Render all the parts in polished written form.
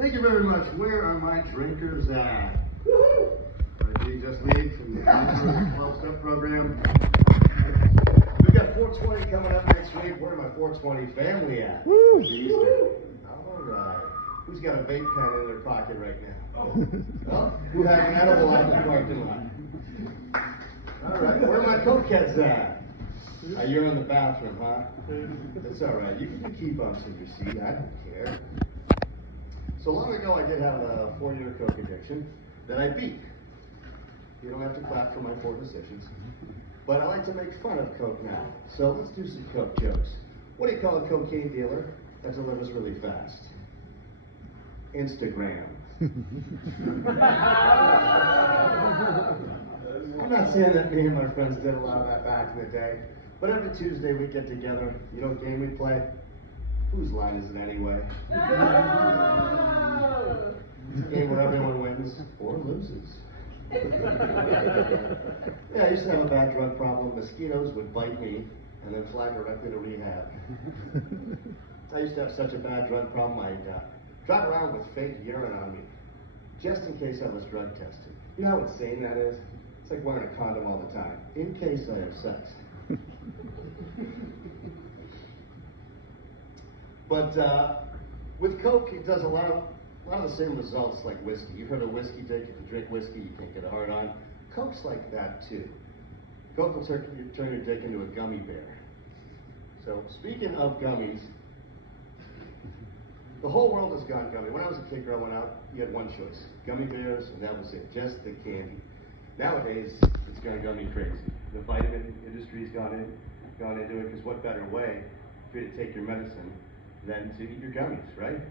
Thank you very much. Where are my drinkers at? Woohoo! Did you just leave from the 12-step program? We've got 420 coming up next week. Where are my 420 family at? Woo! All right. Who's got a vape pen in their pocket right now? Oh, who has an edible out in the parking lot? All right. Where are my cokeheads at? You're in the bathroom, huh? That's all right. You can keep bumps in your seat. I don't care. So long ago, I did have a 4-year coke addiction that I beat. You don't have to clap for my 4 decisions. But I like to make fun of coke now. So let's do some coke jokes. What do you call a cocaine dealer that delivers really fast? Instagram. I'm not saying that me and my friends did a lot of that back in the day, but every Tuesday we get together. You know what game we play? Whose line is it anyway? It's a game where everyone wins or loses. Yeah, I used to have a bad drug problem. Mosquitoes would bite me and then fly directly to rehab. I used to have such a bad drug problem, I'd drive around with fake urine on me, just in case I was drug tested. You know how insane that is? It's like wearing a condom all the time, in case I have sex. But with Coke, it does a lot of the same results like whiskey. You've heard of whiskey dick. If you drink whiskey, you can't get a hard on. Coke's like that too. Coke will turn your dick into a gummy bear. So speaking of gummies, the whole world has gone gummy. When I was a kid growing up, you had one choice: gummy bears, and that was it, just the candy. Nowadays, it's gone gummy crazy. The vitamin industry's gone into it, because what better way for you to take your medicine than to eat your gummies, right?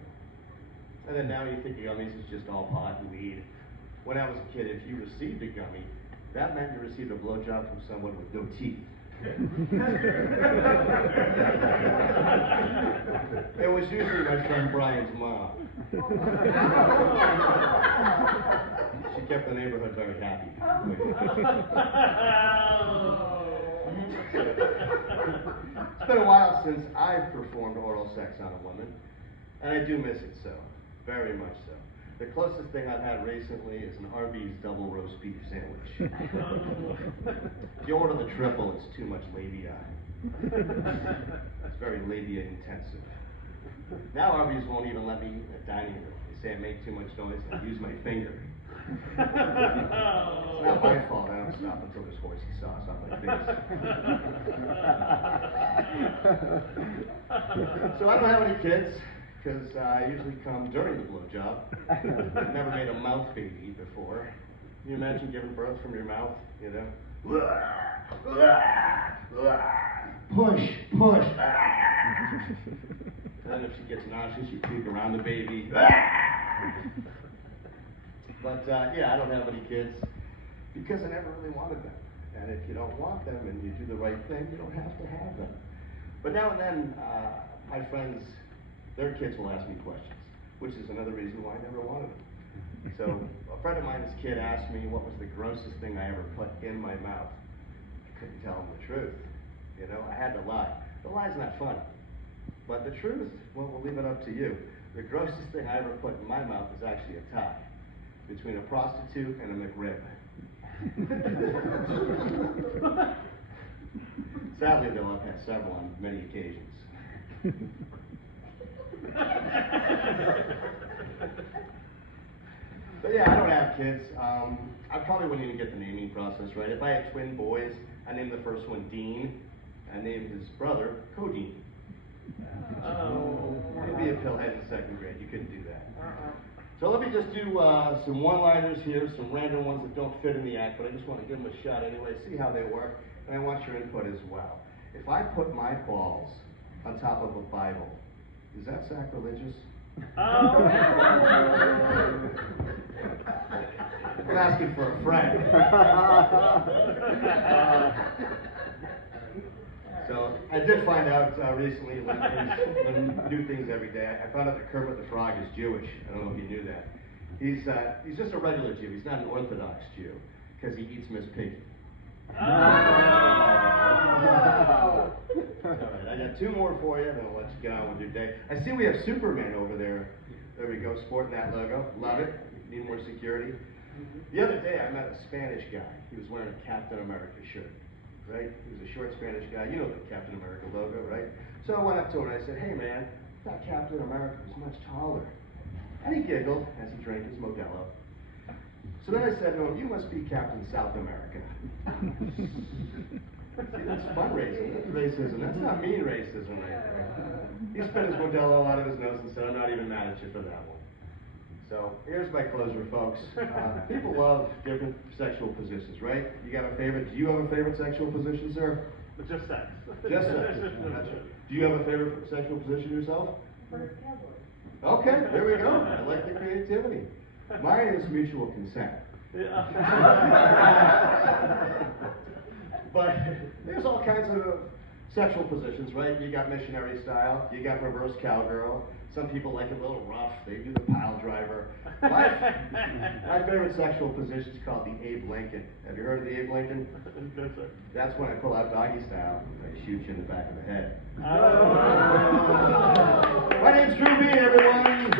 And then now you think your gummies is just all pot and weed. When I was a kid, if you received a gummy, that meant you received a blowjob from someone with no teeth. It was usually my friend Brian's mom. She kept the neighborhood very happy. It's been a while since I've performed oral sex on a woman, and I do miss it so, very much so. The closest thing I've had recently is an Arby's double roast beef sandwich. If you order the triple, it's too much labia. It's very labia intensive. Now Arby's won't even let me eat in the dining room. They say I make too much noise and I use my finger. It's not my fault I don't stop until there's horsey sauce on my face. So I don't have any kids, because I usually come during the blowjob. I've never made a mouth baby before. Can you imagine giving birth from your mouth, you know? Push, push. And then if she gets nauseous, you puke around the baby. But yeah, I don't have any kids because I never really wanted them. And if you don't want them and you do the right thing, you don't have to have them. But now and then, my friends, their kids will ask me questions, which is another reason why I never wanted them. So a friend of mine's kid asked me what was the grossest thing I ever put in my mouth. I couldn't tell him the truth. You know, I had to lie. The lie's not fun. But the truth, well, we'll leave it up to you. The grossest thing I ever put in my mouth is actually a tie between a prostitute and a McRib. Sadly, though, I've had several on many occasions. But yeah, I don't have kids. I probably wouldn't even get the naming process right. If I had twin boys, I named the first one Dean. I named his brother Codeine. Oh. You'd be a pillhead in 2nd grade. You couldn't do that. So let me just do some one-liners here, some random ones that don't fit in the act, but I just want to give them a shot anyway, see how they work, and I want your input as well. If I put my balls on top of a Bible, is that sacrilegious? I'm asking for a friend. So I did find out recently, when new things every day, I found out that Kermit the Frog is Jewish. I don't know if you knew that. He's just a regular Jew. He's not an Orthodox Jew, because he eats Miss Piggy. All right, I got 2 more for you, then I'll let you get on with your day. I see we have Superman over there. There we go, sporting that logo. Love it. Need more security. The other day I met a Spanish guy. He was wearing a Captain America shirt, right? He was a short Spanish guy. You know the Captain America logo, right? So I went up to him and I said, hey man, I thought Captain America was much taller. And he giggled as he drank his Modelo. So then I said to him, you must be Captain South America. See, that's fundraising, that's racism. That's not mean racism right there. He spit his Modelo out of his nose and said, I'm not even mad at you for that one. So here's my closer, folks. People love different sexual positions, right? You got a favorite? Do you have a favorite sexual position, sir? Just sex. Just sex. Gotcha. Do you have a favorite sexual position yourself? Okay, there we go. I like the creativity. Mine is mutual consent. But there's all kinds of sexual positions, right? You got missionary style, you got reverse cowgirl. Some people like it a little rough, they do the pile driver. My favorite sexual position is called the Abe Lincoln. Have you heard of the Abe Lincoln? No, sir. That's when I pull out doggy style, I shoot you in the back of the head. Oh. My name's Drew Bean, everyone.